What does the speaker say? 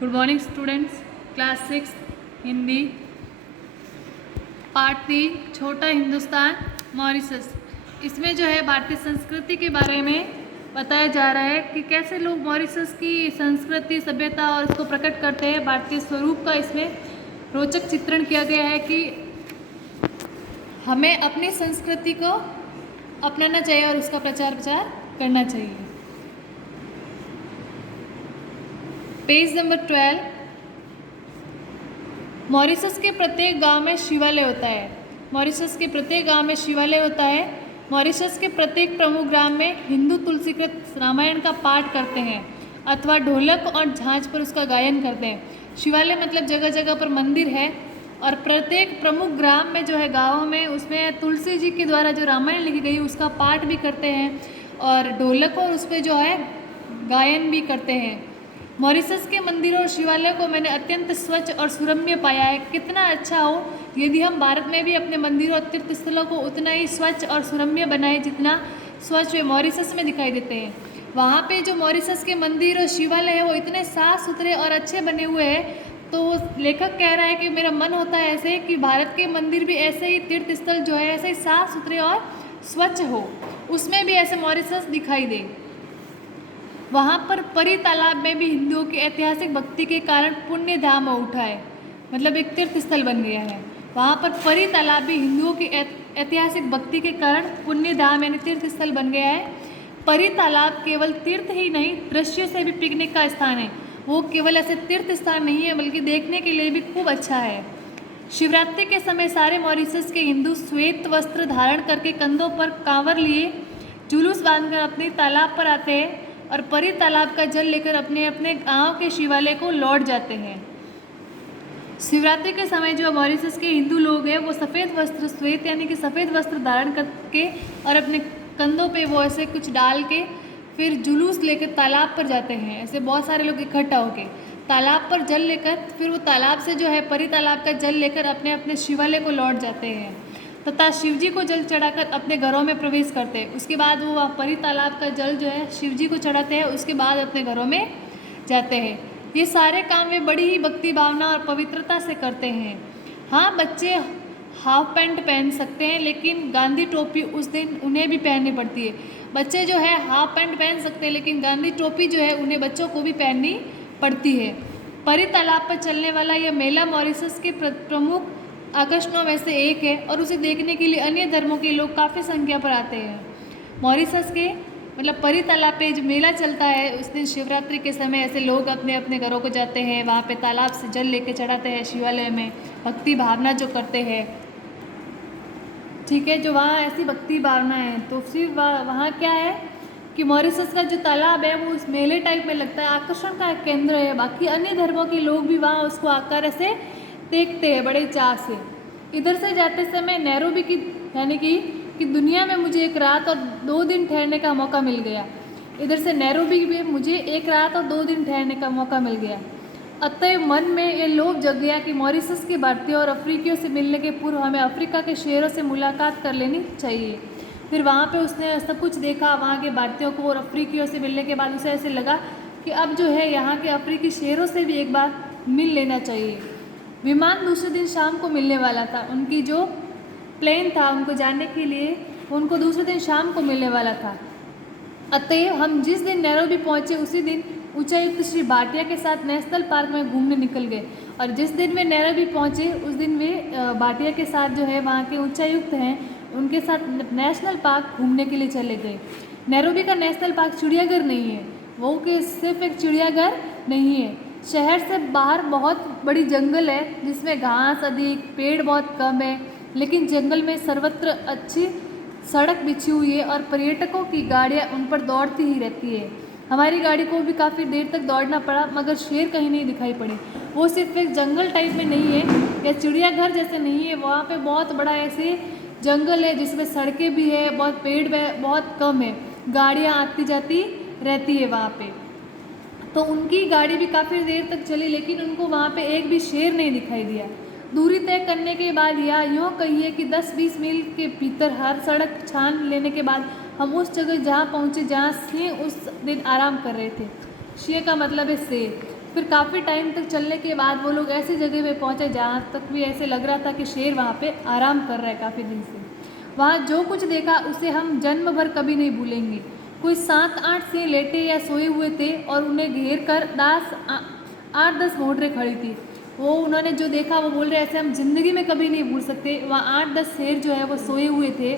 Good morning students. Class 6 Hindi part 3 छोटा Hindustan Mauritius. इसमें जो है भारतीय संस्कृति के बारे में बताया जा रहा है कि कैसे लोग मॉरिशस की संस्कृति सभ्यता और उसको प्रकट करते हैं। भारतीय स्वरूप का इसमें रोचक चित्रण किया गया है कि हमें अपनी संस्कृति को अपनाना चाहिए और उसका प्रचार प्रचार करना चाहिए। Page number 12। मॉरिशस के प्रत्येक गांव में शिवालय होता है। मॉरिशस के प्रत्येक गांव में शिवालय होता है। मॉरिशस के प्रत्येक प्रमुख ग्राम में हिंदू तुलसीकृत रामायण का पाठ करते हैं अथवा ढोलक और झांझ पर उसका गायन करते हैं। शिवालय मतलब जगह जगह पर मंदिर है और प्रत्येक प्रमुख ग्राम में जो है गाँवों में उसमें तुलसी जी के द्वारा जो रामायण लिखी गई उसका पाठ भी करते हैं और ढोलक और उस पर जो है गायन भी करते हैं। मॉरिशस के मंदिरों और शिवालय को मैंने अत्यंत स्वच्छ और सुरम्य पाया है। कितना अच्छा हो यदि हम भारत में भी अपने मंदिरों और तीर्थ स्थलों को उतना ही स्वच्छ और सुरम्य बनाए जितना स्वच्छ वे मॉरिशस में दिखाई देते हैं। वहाँ पे जो मॉरिशस के मंदिर और शिवालय है वो इतने साफ़ सुथरे और अच्छे बने हुए हैं, तो लेखक कह रहा है कि मेरा मन होता है ऐसे कि भारत के मंदिर भी ऐसे ही तीर्थ स्थल जो है ऐसे ही साफ़ सुथरे और स्वच्छ हो, उसमें भी ऐसे मॉरिशस दिखाई दे। वहाँ पर परी तालाब में भी हिंदुओं की ऐतिहासिक भक्ति के कारण पुण्य धाम हो उठा है, मतलब एक तीर्थ स्थल बन गया है। वहाँ पर परी तालाब भी हिंदुओं की ऐतिहासिक भक्ति के कारण पुण्य धाम यानी तीर्थ स्थल बन गया है। परी तालाब केवल तीर्थ ही नहीं, दृश्य से भी पिकनिक का स्थान है। वो केवल ऐसे तीर्थ स्थान नहीं है बल्कि देखने के लिए भी खूब अच्छा है। शिवरात्रि के समय सारे मॉरिशस के हिंदू श्वेत वस्त्र धारण करके कंधों पर कांवर लिए जुलूस बांधकर अपने तालाब पर आते हैं और परी तालाब का जल लेकर अपने अपने गांव के शिवालय को लौट जाते हैं। शिवरात्रि के समय जो मॉरिशस के हिंदू लोग हैं वो सफ़ेद वस्त्र श्वेत यानी कि सफ़ेद वस्त्र धारण करके और अपने कंधों पे वो ऐसे कुछ डाल के फिर जुलूस लेकर तालाब पर जाते हैं। ऐसे बहुत सारे लोग इकट्ठा होके तालाब पर जल लेकर फिर वो तालाब से जो है परी तालाब का जल लेकर अपने अपने शिवालय को लौट जाते हैं तथा शिवजी को जल चढ़ाकर अपने घरों में प्रवेश करते हैं। उसके बाद वो परी तालाब का जल जो है शिवजी को चढ़ाते हैं, उसके बाद अपने घरों में जाते हैं। ये सारे काम वे बड़ी ही भक्ति भावना और पवित्रता से करते हैं। हाँ, बच्चे हाफ पैंट पहन सकते हैं लेकिन गांधी टोपी उस दिन उन्हें भी पहननी पड़ती है। बच्चे जो है हाफ पैंट पहन सकते हैं लेकिन गांधी टोपी जो है उन्हें बच्चों को भी पहननी पड़ती है। परी तालाब पर चलने वाला यह मेला मॉरिशस के प्रमुख आकर्षणों में से एक है और उसे देखने के लिए अन्य धर्मों के लोग काफ़ी संख्या पर आते हैं। मॉरिशस के मतलब परी तालाब पे जो मेला चलता है उस दिन शिवरात्रि के समय ऐसे लोग अपने अपने घरों को जाते हैं, वहाँ पे तालाब से जल लेके चढ़ाते हैं शिवालय में, भक्ति भावना जो करते हैं। ठीक है, जो वहाँ ऐसी भक्ति भावना है तो फिर वहाँ क्या है कि मॉरिशस का जो तालाब है वो उस मेले टाइप में लगता है, आकर्षण का केंद्र है। बाकी अन्य धर्मों के लोग भी वहाँ उसको आकर ऐसे देखते हैं बड़े चाव से। इधर से जाते समय नैरोबी की यानी कि दुनिया में मुझे एक रात और 2 दिन ठहरने का मौका मिल गया। इधर से नैरोबी में मुझे एक रात और 2 दिन ठहरने का मौका मिल गया। अतएव मन में ये लोभ जग गया कि मॉरिशस के भारतीयों और अफ्रीकियों से मिलने के पूर्व हमें अफ्रीका के शहरों से मुलाकात कर लेनी चाहिए। फिर वहाँ पे उसने सब कुछ देखा, वहाँ के भारतीयों को और अफ्रीकियों से मिलने के बाद उसे ऐसे लगा कि अब जो है यहाँ के अफ्रीकी शहरों से भी एक बार मिल लेना चाहिए। विमान दूसरे दिन शाम को मिलने वाला था। उनकी जो प्लेन था उनको जाने के लिए उनको दूसरे दिन शाम को मिलने वाला था। अतएव हम जिस दिन नैरोबी पहुँचे उसी दिन उच्चायुक्त श्री भाटिया के साथ नेशनल पार्क में घूमने निकल गए और जिस दिन वे नैरोबी पहुँचे उस दिन वे भाटिया के साथ जो है वहाँ के उच्चायुक्त हैं उनके साथ नेशनल पार्क घूमने के लिए चले गए। नैरोबी का नेशनल पार्क चिड़ियाघर नहीं है, वो कि सिर्फ एक चिड़ियाघर नहीं है। शहर से बाहर बहुत बड़ी जंगल है जिसमें घास अधिक, पेड़ बहुत कम है, लेकिन जंगल में सर्वत्र अच्छी सड़क बिछी हुई है और पर्यटकों की गाड़ियाँ उन पर दौड़ती ही रहती है। हमारी गाड़ी को भी काफ़ी देर तक दौड़ना पड़ा मगर शेर कहीं नहीं दिखाई पड़े। वो सिर्फ एक जंगल टाइप में नहीं है या चिड़ियाघर जैसे नहीं है, वहाँ पे बहुत बड़ा ऐसे जंगल है जिसमें सड़कें भी है, बहुत पेड़ बहुत कम है, गाड़ियाँ आती जाती रहती है वहाँ पे। तो उनकी गाड़ी भी काफ़ी देर तक चली लेकिन उनको वहाँ पे एक भी शेर नहीं दिखाई दिया। दूरी तय करने के बाद या यूँ कहिए कि 10-20 मील के भीतर हर सड़क छान लेने के बाद हम उस जगह जहाँ पहुँचे जहाँ सिंह उस दिन आराम कर रहे थे। सिंह का मतलब है शेर। फिर काफ़ी टाइम तक चलने के बाद वो लोग ऐसी जगह पे पहुँचे जहाँ तक भी ऐसे लग रहा था कि शेर वहाँ पे आराम कर रहा है काफ़ी दिन से। वहाँ जो कुछ देखा उसे हम जन्म भर कभी नहीं भूलेंगे। कोई 7-8 सिंह लेटे या सोए हुए थे और उन्हें घेर कर 8-10 मोटरें खड़ी थी। वो उन्होंने जो देखा वो बोल रहे ऐसे हम ज़िंदगी में कभी नहीं भूल सकते। वहाँ 8-10 शेर जो है वो सोए हुए थे